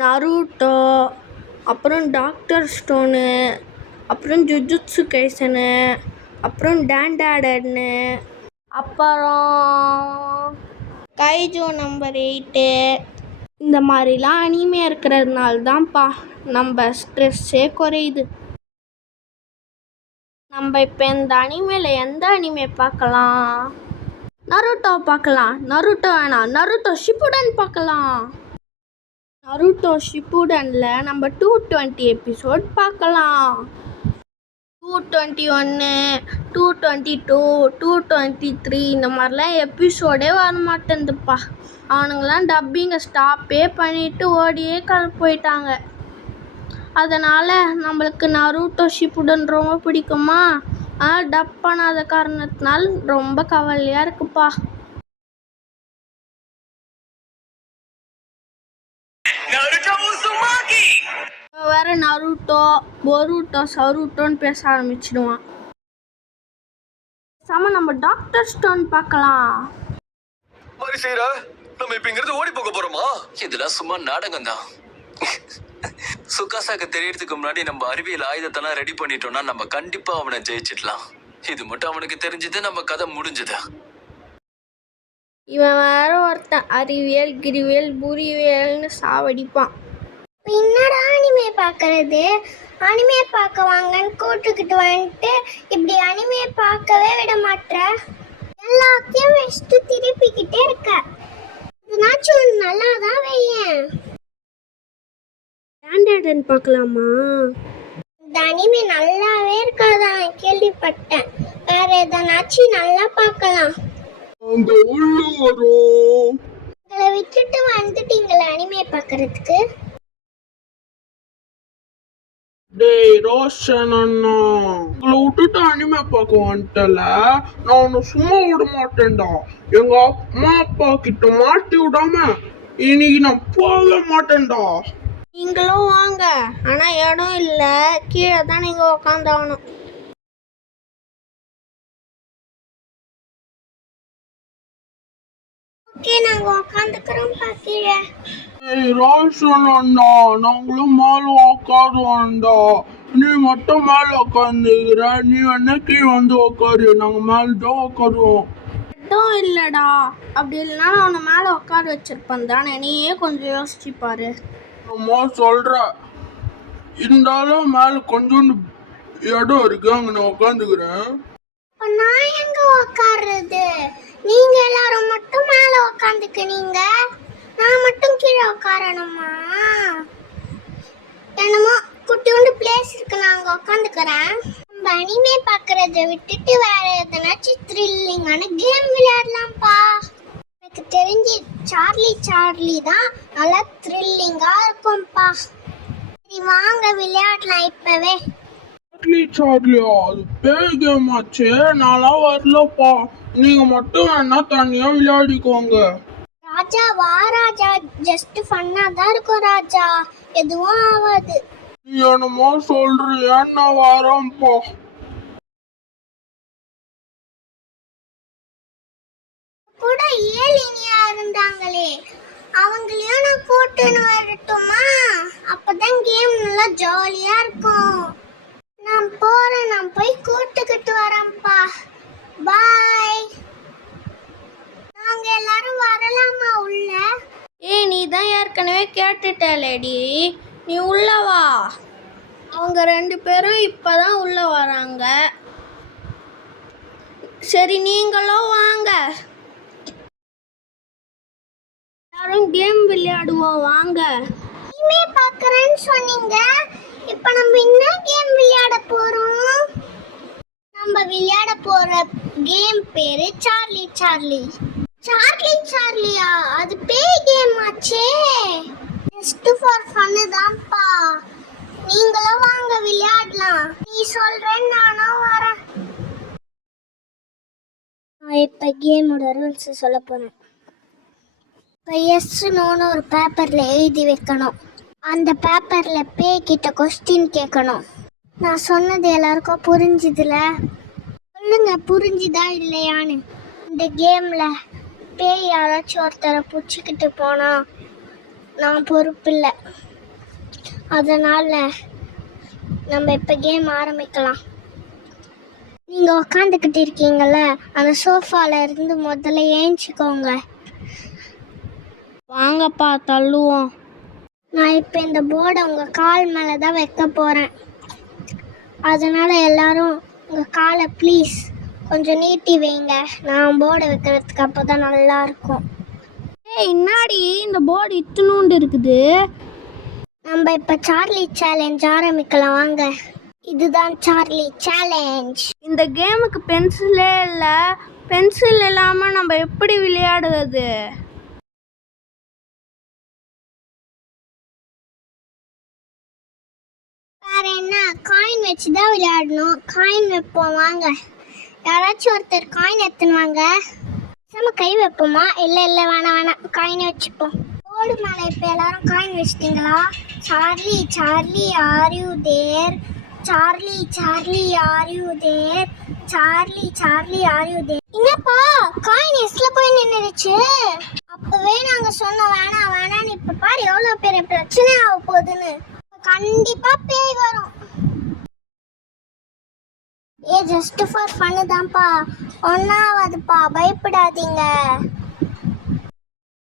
Naruto, அப்புறம் doctor stone, அப்புறம் jujutsu கைசனு, அப்புறம் டேண்டேடன்னு, அப்புறம் கைஜோ நம்பர் 8. இந்த மாதிரிலாம் அனிமே இருக்கிறதுனால தான்ப்பா நம்ம ஸ்ட்ரெஸ்ஸே குறையுது. நம்ம இப்போ இந்த அனிமேல எந்த அனிமே பார்க்கலாம்? நருட்டோ பார்க்கலாம். நருட்டோ வேணாம், நருட்டோ ஷிப்புடன் பார்க்கலாம். நருட்டோ ஷிப்புடன்ல நம்ம 220 எபிசோட் பார்க்கலாம். 221, 222, 223 இந்த மாதிரிலாம் எபிசோடே வர மாட்டேங்குதுப்பா. அவனுங்களாம் டப்பிங்கை ஸ்டாப்பே பண்ணிட்டு ஓடியே போயிட்டாங்க. அதனால் நம்மளுக்கு நருட்டோ ஷிப்புடன் ரொம்ப பிடிக்குமா, டப் பண்ணாத காரணத்தினால் ரொம்ப கவலையாக இருக்குப்பா. வேற நருட்டோ, பொருட்டோ, சருட்டோன்னு பேச ஆரம்பிச்சிடுவான். நம்ம டாக்டர் ஸ்டோன் பார்க்கலாம். நம்ம இப்ப இங்கிருந்து ஓடி போக போறோமா? இதெல்லாம் சும்மா நாடகம் தான். சுகாசாக்கு தெரியறதுக்கு முன்னாடி நம்ம அறிவியல் ஆயுதத்தெல்லாம் ரெடி பண்ணிட்டோம்னா நம்ம கண்டிப்பா அவனை ஜெயிச்சிடலாம். இது மட்டும் அவனுக்கு தெரிஞ்சது நம்ம கதை முடிஞ்சது. இவன் வேற ஒருத்தன் அறிவியல் கிரிவியல் புரிவியல்னு சாவடிப்பான். என்னடா அனிமே பார்க்கறது, அனிமே பார்க்க வாங்கன்னு கூட்டுக்கிட்டு வந்துட்டு இப்படி அனிமே பார்க்கவே விட மாட்டேற. எல்லாத்தையும் வச்சுட்டு திருப்பிக்கிட்டே இருக்க. இதுனாச்சும் நல்லா தான் வையேன். டேண்டேடன் பார்க்கலாமா? இந்த அனிமே நல்லாவே இருக்காதா கேள்விப்பட்டேன். வேற எதனாச்சும் நல்லா பார்க்கலாம். உங்களை விட்டுட்டு வந்துட்டீங்களா அனிமே பார்க்கறதுக்கு? டேய் ரோஷன் அண்ணா, உங்களை விட்டுட்டு அனிமே பார்க்க வந்துட்டல, நான் உன்னை சும்மா விட மாட்டேன்டா. எங்க அம்மா அப்பா கிட்ட மாட்டி விடாம இன்னைக்கு நான் போக மாட்டேன்டா. நீங்களும் வாங்க, ஆனா இடம் இல்ல, கீழே தான் நீங்க உக்காந்தாகணும். ஓகே, நாங்க உட்காந்துக்கிறோம் கீழே. ஏய் ரோஷன் அண்ணா, நாங்களும் மேல உட்காருவோம்டா. நீ மட்டும் மேல உட்காந்துக்கிற, நீ என்ன கீழே வந்து உட்காரு, நாங்க மேலதான் உட்காருவோம். இடம் இல்லடா, அப்படி இல்லைன்னா நான் உன்னை மேலே உட்கார வச்சிருப்பேன் தானே, நீயே கொஞ்சம் யோசிச்சு பாரு. அம்மா சொல்ற, இருந்தாலும் மேல கொஞ்சோண்டு இடம் இருக்கு, அங்க நான் உட்காந்துக்கிறேன். நான் எங்க உட்காருறது? நீங்க எல்லாரும் மட்டும் மேல உட்காந்துக்கினீங்க, நான் மட்டும் கீழே உட்காரணுமா? என்னமோ குட்டியோண்டு பிளேஸ் இருக்கு, நான் அங்க உட்காந்துக்கிறேன். நம்ம அனிமே பார்க்கறத விட்டுட்டு வேற எதனாச்சும் த்ரில்லிங்கான கேம் விளையாடலாம்ப்பா. எனக்கு தெரிஞ்சு சார்லி தான் நல்லா த்ரில்லிங்கா இருக்கும்பா. சரி வாங்க விளையாடலாம் இப்பவே. சார்லியா, அது பேய் கேம் ஆச்சு, நான்லாம் வரலப்பா. நீங்க மட்டும் வேணா தனியா விளையாடிக்கோங்க. ராஜா வா ராஜா, ஜஸ்ட் ஃபன்னா தான் இருக்கும் ராஜா, எதுவும் ஆகாது. நீ என்னமோ சொல்றியா, நான் வரேன்ப்பா. கூட ஏலினியா இருந்தாங்களே, அவங்களையும் நான் கூட்டுன்னு வரட்டுமா? அப்பதான் கேம் நல்லா ஜாலியா இருக்கும். நான் போறேன், நான் போய் கூட்டுக்கிட்டு வரேன்ப்பா. பாய். நாங்க எல்லாரும் வரலாமா உள்ள? நீ தான் ஏற்கனவே கேட்டுட்டேலேடி, நீ உள்ள வா. அவங்க 2 பேரும் இப்பதான் உள்ள வராங்க. சரி நீங்களும் வாங்க, எல்லாரும் கேம் விளையாடுவோம் வாங்க. இனிமே பார்க்கறேன்னு சொன்னீங்க, இப்போ நம்ம என்ன கேம் விளையாட போறோம்? நம்ம விளையாட போற கேம் பேரு சார்லியா? அது பேய் கேம் ஆச்சே. ஜஸ்ட் ஃபார் ஃபன் தான்ப்பா. நீங்களும் வாங்க விளையாடலாம். நீ சொல்றேன், நானும் வரேன். நான் இப்ப கேமோட ரூல்ஸ் சொல்ல போறேன். இப்போ எஸ் நோன்னு ஒரு பேப்பர்ல எழுதி வைக்கணும். அந்த பேப்பர்ல பேய் கிட்ட கொஸ்டின் கேட்கணும். நான் சொன்னது எல்லாருக்கும் புரிஞ்சுதுல? சொல்லுங்க, புரிஞ்சுதா இல்லையான்னு. இந்த கேம்ல பேய் யாராச்சும் ஒருத்தரை பிடிச்சிக்கிட்டு போனா நான் பொறுப்பில்லை. அதனால் நம்ம இப்போ கேம் ஆரம்பிக்கலாம். நீங்கள் உக்காந்துக்கிட்டு இருக்கீங்கள, அந்த சோஃபாவில் இருந்து முதல்ல ஏஞ்சிக்கோங்க. வாங்கப்பா தள்ளுவோம். நான் இப்போ இந்த போர்டை உங்கள் கால் மேலே தான் வைக்க போகிறேன். அதனால் எல்லாரும் உங்கள் காலை ப்ளீஸ் கொஞ்சம் நீட்டி வைங்க. நான் போர்டை வைக்கிறதுக்கு அப்போ தான் நல்லாயிருக்கும். ஏய் இன்னாடி இந்த போர்டு இத்துணூண்டு இருக்குது. நம்ம இப்போ சார்லி சேலஞ்ச் ஆரம்பிக்கலாம் வாங்க. இதுதான் சார்லி சேலஞ்ச். இந்த கேமுக்கு பென்சிலே இல்லை. பென்சில் இல்லாமல் நம்ம எப்படி விளையாடுவது? வேற என்ன, காயின் வச்சு தான் விளையாடணும். காயின் வைப்போம் வாங்க. யாராச்சும் ஒருத்தர் காயின் எடுத்துன்னு வாங்க. நம்ம கை வைப்போமா? இல்லை இல்லை வேணாம் வேணாம், காயினை வச்சுப்போம். போர்டு மேலே இப்போ எல்லாரும் காயின் வச்சிட்டிங்களா? Charlie Charlie are you there? Charlie Charlie are you there? Charlie Charlie are you there? என்னப்பா காயின் எஸ்ல போய் நின்றுடுச்சு? அப்பவே நாங்கள் சொன்னோம் வேணாம் வேணான்னு. இப்போ பாரு எவ்வளோ பெரிய பிரச்சனை ஆக போகுதுன்னு. கண்டிப்பா பேய் வரும். ஜஸ்ட் ஃபார் ஃபன்னு தான்ப்பா, ஒன்னாவதுப்பா, பயப்படாதீங்க.